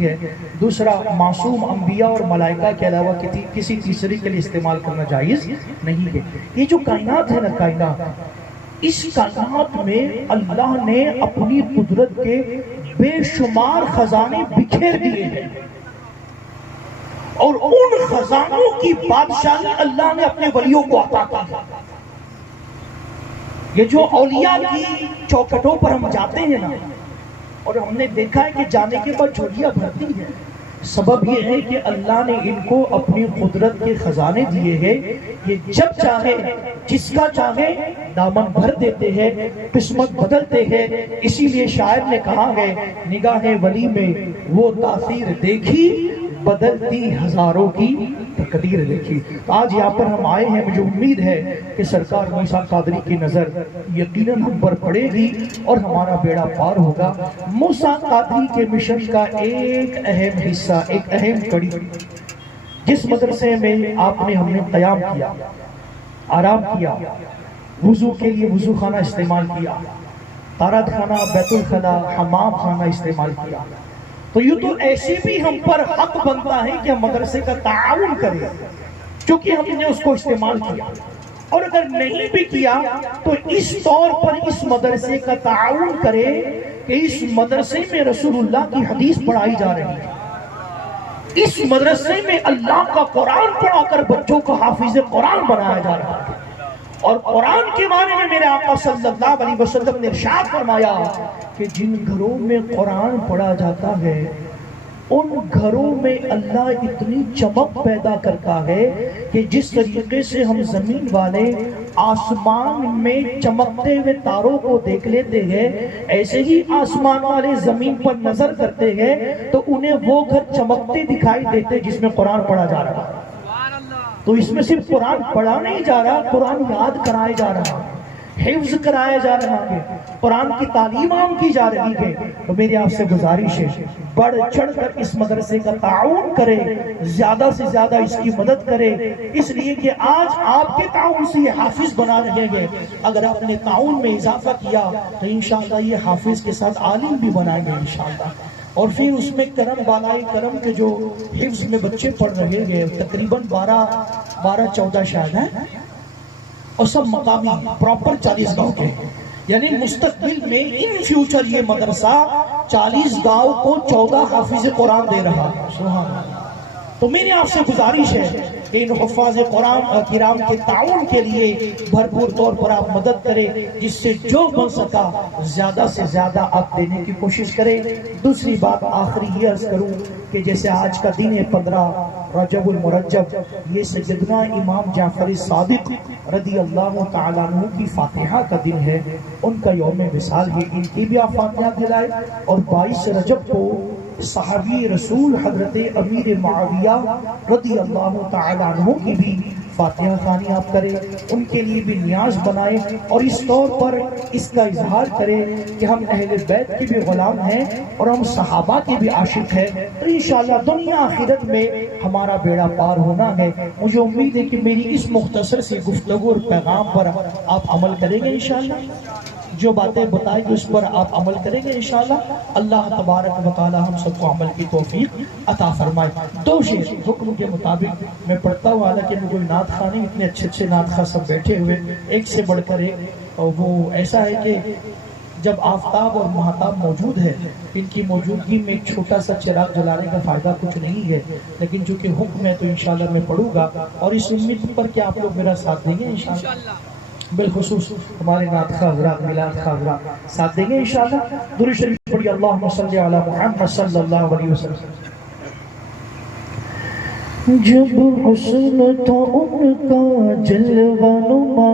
ہے، دوسرا معصوم انبیاء اور ملائکہ کے علاوہ کسی تیسری کے لیے استعمال کرنا جائز نہیں ہے۔ یہ جو کائنات ہے نا، کائنات، اس کائنات میں اللہ نے اپنی قدرت کے بے شمار خزانے بکھیر دیے ہیں، اور ان خزانوں کی بادشاہی اللہ نے اپنے ولیوں کو عطا کی۔ یہ جو اولیاء کی چوکھٹوں پر ہم جاتے ہیں نا، اور ہم نے دیکھا ہے کہ جانے کے بعد جھولیاں بھرتی ہیں، سبب یہ ہے کہ اللہ نے ان کو اپنی قدرت کے خزانے دیے ہیں۔ یہ جب چاہے جس کا چاہے دامن بھر دیتے ہیں، قسمت بدلتے ہیں۔ اسی لیے شاعر نے کہا ہے، نگاہ ولی میں وہ تاثیر دیکھی، بدلتی ہزاروں کی تقدیر دیکھی۔ آج یہاں پر ہم آئے ہیں، مجھے امید ہے کہ سرکار موسیٰ قادری کی نظر یقیناً ہم پر پڑے گی اور ہمارا بیڑا پار ہوگا۔ موسیٰ قادری کے مشن کا ایک اہم حصہ، ایک اہم کڑی، جس مدرسے میں آپ نے ہم نے قیام کیا، آرام کیا، وضو کے لیے وضو خانہ استعمال کیا، طہارت خانہ، بیت الخلا، حمام خانہ استعمال کیا، تو یہ تو ایسے بھی ہم پر حق بنتا ہے کہ ہم مدرسے کا تعاون کریں، کیونکہ ہم نے اس کو استعمال کیا۔ اور اگر نہیں بھی کیا تو اس طور پر اس مدرسے کا تعاون کرے کہ اس مدرسے میں رسول اللہ کی حدیث پڑھائی جا رہی ہے، اس مدرسے میں اللہ کا قرآن پڑھا کر بچوں کو حافظ قرآن بنایا جا رہا ہے۔ اور قرآن کے بارے میں میرے آقا صلی اللہ علیہ وسلم نے ارشاد فرمایا کہ جن گھروں میں قرآن پڑھا جاتا ہے ان گھروں میں اللہ اتنی چمک پیدا کرتا ہے کہ جس طریقے سے ہم زمین والے آسمان میں چمکتے ہوئے تاروں کو دیکھ لیتے ہیں، ایسے ہی آسمان والے زمین پر نظر کرتے ہیں تو انہیں وہ گھر چمکتے دکھائی دیتے جس میں قرآن پڑھا جا رہا ہے۔ تو اس میں صرف قرآن پڑھا نہیں جا رہا، قرآن یاد کرائے جا رہا ہے، حفظ کرایا جا رہا ہے، قرآن کی تعلیم عام کی جا رہی ہے۔ تو میری آپ سے گزارش ہے، بڑھ چڑھ کر اس مدرسے کا تعاون کرے، زیادہ سے زیادہ اس کی مدد کرے، اس لیے کہ آج آپ کے تعاون سے یہ حافظ بنا رہے ہیں۔ اگر آپ نے تعاون میں اضافہ کیا تو انشاءاللہ یہ حافظ کے ساتھ عالم بھی بنائیں گے انشاءاللہ، اور پھر اس میں کرم بالائے کرم کے جو حفظ میں بچے پڑھ رہے ہیں، تقریباً 12-14 شاید ہیں، اور سب مقامی پراپر 40 گاؤں کے، یعنی مستقبل میں ان فیوچر یہ مدرسہ 40 گاؤں کو 14 حافظ قرآن دے رہا ہے۔ سبحان اللہ۔ تو میری آپ سے گزارش ہے کہ ان حفاظ قرآن کرام کے تعاون کے لیے بھرپور طور پر آپ مدد کریں، جس سے جو بن سکا زیادہ سے زیادہ آپ دینے کی کوشش کریں۔ دوسری بات آخری یہ عرض کروں کہ جیسے آج کا دن ہے 15 رجب المرجب، یہ سیدنا امام جعفر صادق رضی اللہ تعالیٰ عنہ کی فاتحہ کا دن ہے، ان کا یوم وصال ہے، ان کی بھی آپ فاتحہ دلائیں۔ اور 22 رجب کو صحابی رسول حضرت امیر معاویہ رضی اللہ تعالیٰ عنہ کی بھی فاتحہ خوانی آپ کریں، ان کے لیے بھی نیاز بنائیں، اور اس طور پر اس کا اظہار کریں کہ ہم اہل بیت کے بھی غلام ہیں اور ہم صحابہ کے بھی عاشق ہیں، تو انشاءاللہ دنیا آخرت میں ہمارا بیڑا پار ہونا ہے۔ مجھے امید ہے کہ میری اس مختصر سی گفتگو اور پیغام پر آپ عمل کریں گے انشاءاللہ، جو باتیں بتائیں گے اس پر آپ عمل کریں گے انشاءاللہ۔ اللہ تبارک و تعالی ہم سب کو عمل کی توفیق عطا فرمائے۔ 2 شعر حکم کے مطابق میں پڑھتا ہوں، حالانکہ میں کوئی نعت خواہ نہیں، اتنے اچھے اچھے نعت خواہ سب بیٹھے ہوئے، ایک سے بڑھ کر ایک، اور وہ ایسا ہے کہ جب آفتاب اور مہتاب موجود ہے، ان کی موجودگی میں ایک چھوٹا سا چراغ جلانے کا فائدہ کچھ نہیں ہے، لیکن چونکہ حکم ہے تو انشاءاللہ میں پڑھوں گا، اور اس امید پر کہ آپ لوگ میرا ساتھ دیں گے انشاءاللہ، بالخصوص ہمارے نعت خواہ حضرات، میلاد خواہ حضرات ساتھ دیں گے انشاءاللہ۔ درود شریف پڑھیے، اللہم صلی علی محمد صلی اللہ علیہ وسلم۔ جب حسن تھا ان کا جلوہ نما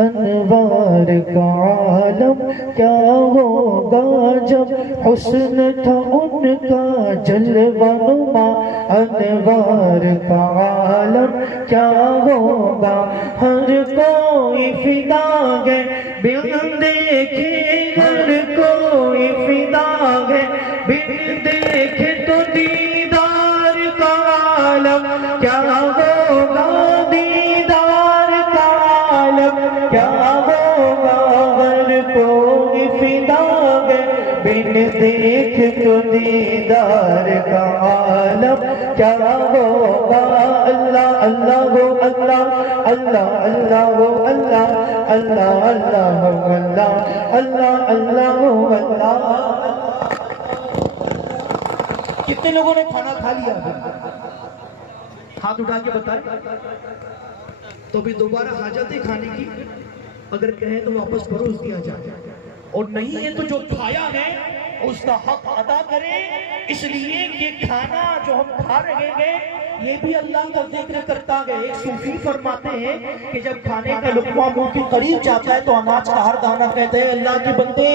انوار کا عالم کیا ہوگا، جب حسن تھا ان کا جلوہ نما انوار کا عالم کیا ہوگا، ہر کوئی فدا ہے بن دیکھے، ہر کوئی فدا ہے بن دیکھے، تو دیدار کا عالم کیا ہوگا، دیدار کا عالم کیا ہوگا، ہر کوئی فدا ہے بن دیکھ تو دیدار کا عالم کیا ہوگا اللہ اللہ ہو اللہ اللہ اللہ ہو اللہ اللہ اللہ ہو اللہ اللہ اللہ ہو اللہ۔ کتنے لوگوں نے کھانا کھا لیا؟ ہاتھ اٹھا کے بتائیں تو بھی دوبارہ حاجت ہے کھانے کی؟ اگر کہیں تو واپس پروس دیا جائے، اور نہیں ہے تو جو کھایا ہے اس کا حق ادا کریں، اس لیے کہ کھانا جو ہم کھا رہے ہیں یہ بھی اللہ کا ذکر کرتا ہے۔ ایک صوفی فرماتے ہیں کہ جب کھانے کا لقمہ منہ کے قریب جاتا ہے تو اناج کا ہر دانہ کہتے ہیں اللہ کے بندے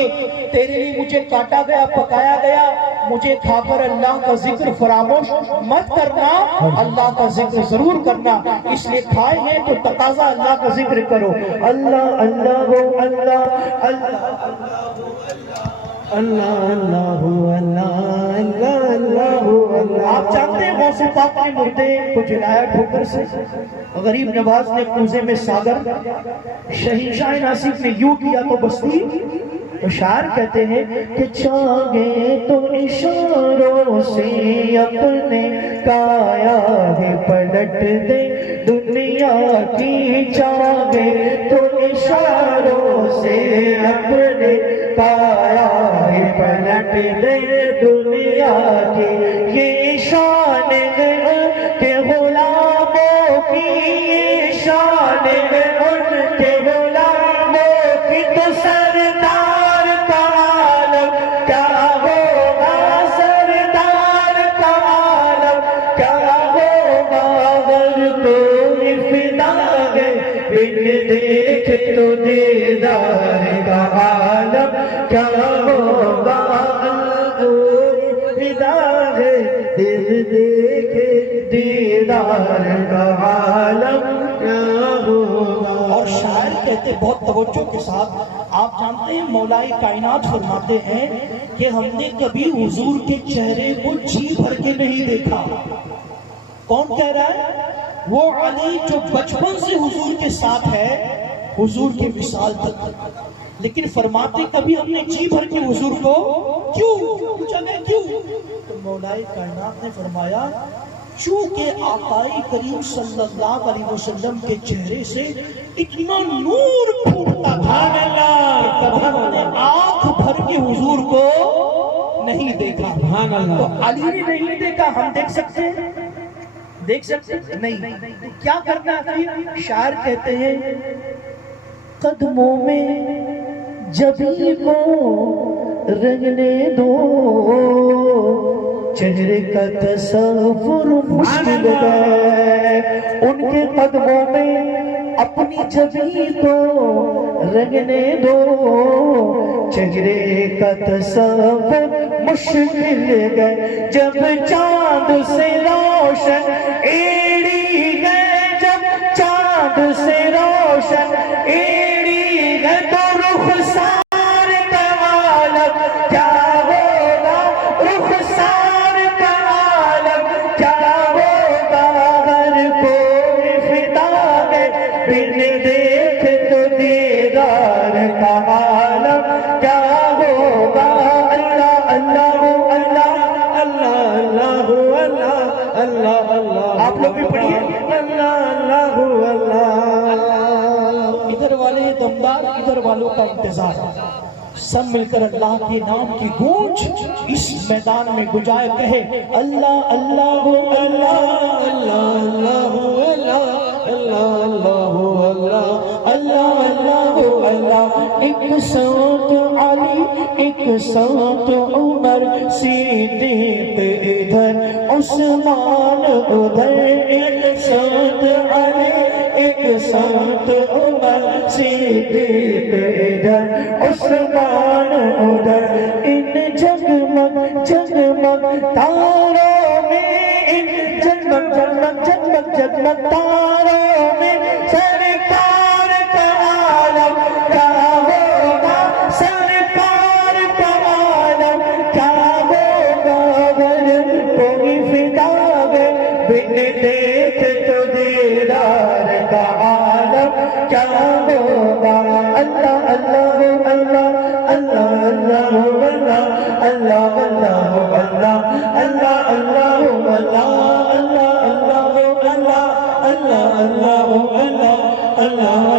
تیرے لیے مجھے کاٹا گیا پکایا گیا، مجھے کھا کر اللہ کا ذکر فراموش مت کرنا، اللہ کا ذکر ضرور کرنا، اس لیے کھائے ہیں تو تقاضا اللہ کا ذکر کرو، اللہ اللہ ہو اللہ اللہ اللہ اللہ اللہ اللہ اللہ اللہ۔ آپ جانتے ہیں غوث پاک نے مردے کو جلایا ٹھوکر سے، غریب نواز نے کوزے میں ساگر، شہنشاہ ناصر نے یوں کیا تو بستی، تو شاعر کہتے ہیں کہ چاہے تو اشاروں سے اپنے کایا ہے پلٹ دے دنیا کی، چاہے تو اشاروں سے اپنے کایا ہے پلٹ دے دنیا کی، یہ شان ہے کہ غلاموں کی، یہ شان ہے ان کے غلاموں کی، تو سردار کا عالم کیا ہوگا، سردار کا عالم کیا ہوگا، اگر کوئی فدا ہے بن دیکھ تو دیدار کا عالم کیا ہوگا، کوئی فدا ہے دل دیکھے دیدار کا عالم کیا ہوگا۔ اور شاعر کہتے بہت توجہ کے ساتھ، آپ جانتے ہیں مولا کائنات فرماتے ہیں کہ ہم نے کبھی حضور کے چہرے کو جی بھر کے نہیں دیکھا۔ کون کہہ رہا ہے؟ وہ علی جو بچپن سے حضور کے ساتھ ہے، حضور کے وصال تک، لیکن فرماتے کبھی ہم نے جی بھر کے حضور کو کیوں پوچھا گیا کیوں، تو مولا کائنات نے فرمایا چونکہ آقائے کریم صلی اللہ علیہ وسلم کے چہرے سے اتنا نور پھوٹتا تھا کہ کبھی ہم نے آنکھ بھر کے حضور کو نہیں دیکھا۔ تو علی نے نہیں دیکھا، ہم دیکھ سکتے ہیں؟ دیکھ سکتے نہیں۔ کیا کرنا ہے؟ شاعر کہتے ہیں قدموں میں جبیں کو رنگنے دو، چہرے کا تصور مشکل ہے، ان کے قدموں میں اپنی جبیں کو رنگنے دو، چہرے کا تصور مشکل ہے، جب چاند سے روشن ایڑی ہے، جب چاند سے روشن ایڑی ہے، تو رخسار کا عالم کیا ہوگا، رخسار کا عالم کیا ہوگا، اگر کوئی فدا ہے بن دیکھ تو دیدار کا عالم کیا ہوگا، اللہ اللہ اللہ اللہ اللہ اللہ اللہ۔ آپ لوگ بھی پڑھیے اللہ اللہ اللہ۔ ادھر والے دمدار، ادھر والوں کا انتظار، سب مل کر اللہ کے نام کی گونج اس میدان میں گنجائے، کہے اللہ اللہ اللہ اللہ اللہ اللہ اللہ اللہ اللہ اللہ۔ ایک ساتھ علی ایک ساتھ عمر صدیق ادھر عثمان ادھر، ایک ساتھ علی ایک ساتھ عمر صدیق ادھر عثمان ادھر، ان جگمگ جگمگ تاروں میں، ان جگمگ جگمگ جگمگ جگمگ تاروں میں، سرکار کا عالم کیا ہوگا، سرکار کا عالم کیا ہوگا، اگر کوئی فدا ہے بن دیکھ تو دیدار کا عالم کیا ہوگا، اللہ اللہ اللہ اللہ اللہ اللہ اللہ اللہ۔ اللہ اللہ اللہ اللہ اللہ اللہ اللہ اللہ